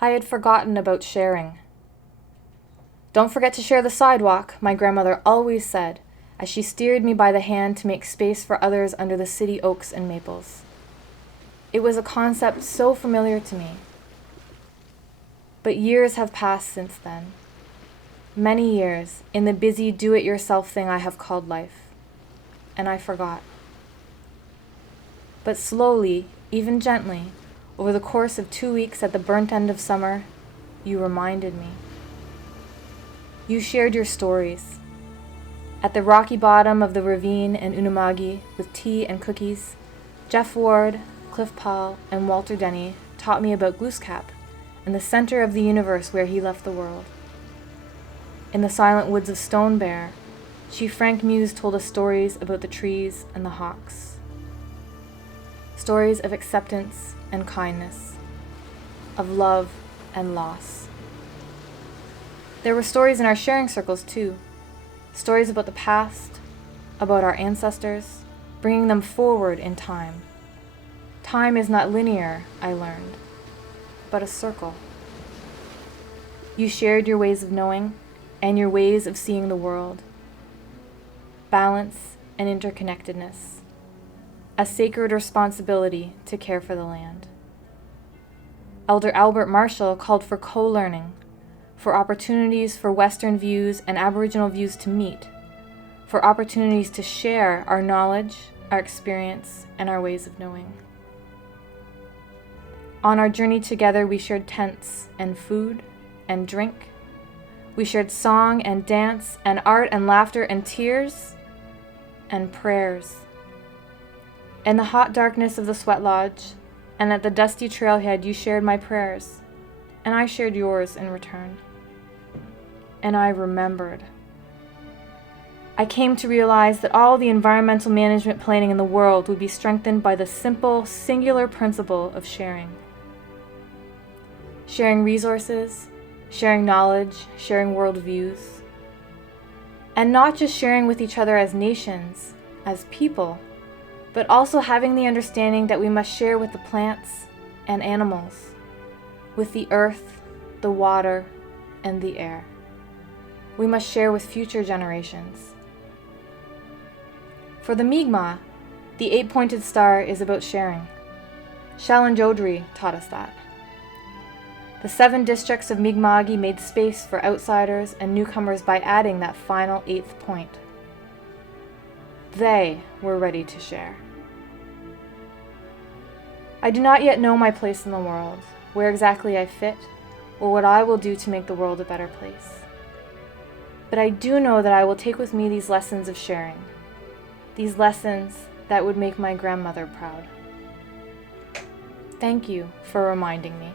I had forgotten about sharing. "Don't forget to share the sidewalk," my grandmother always said, as she steered me by the hand to make space for others under the city oaks and maples. It was a concept so familiar to me. But years have passed since then. Many years in the busy do-it-yourself thing I have called life. And I forgot. But slowly, even gently, over the course of 2 weeks at the burnt end of summer, you reminded me. You shared your stories. At the rocky bottom of the ravine in Unamagi, with tea and cookies, Jeff Ward, Cliff Paul, and Walter Denny taught me about Glooskap and the center of the universe where he left the world. In the silent woods of Stone Bear, Chief Frank Muse told us stories about the trees and the hawks. Stories of acceptance and kindness, of love and loss. There were stories in our sharing circles too. Stories about the past, about our ancestors, bringing them forward in time. Time is not linear, I learned, but a circle. You shared your ways of knowing and your ways of seeing the world. Balance and interconnectedness. A sacred responsibility to care for the land. Elder Albert Marshall called for co-learning, for opportunities for Western views and Aboriginal views to meet, for opportunities to share our knowledge, our experience, and our ways of knowing. On our journey together, we shared tents and food and drink. We shared song and dance and art and laughter and tears and prayers. In the hot darkness of the sweat lodge and at the dusty trailhead, you shared my prayers, and I shared yours in return. And I remembered. I came to realize that all the environmental management planning in the world would be strengthened by the simple, singular principle of sharing. Sharing resources, sharing knowledge, sharing worldviews. And not just sharing with each other as nations, as people, but also having the understanding that we must share with the plants and animals, with the earth, the water, and the air. We must share with future generations. For the Mi'kmaq, the 8-pointed star is about sharing. Shalan Jodri taught us that. The 7 districts of Mi'kma'ki made space for outsiders and newcomers by adding that final 8th point. They were ready to share. I do not yet know my place in the world, where exactly I fit, or what I will do to make the world a better place. But I do know that I will take with me these lessons of sharing, these lessons that would make my grandmother proud. Thank you for reminding me.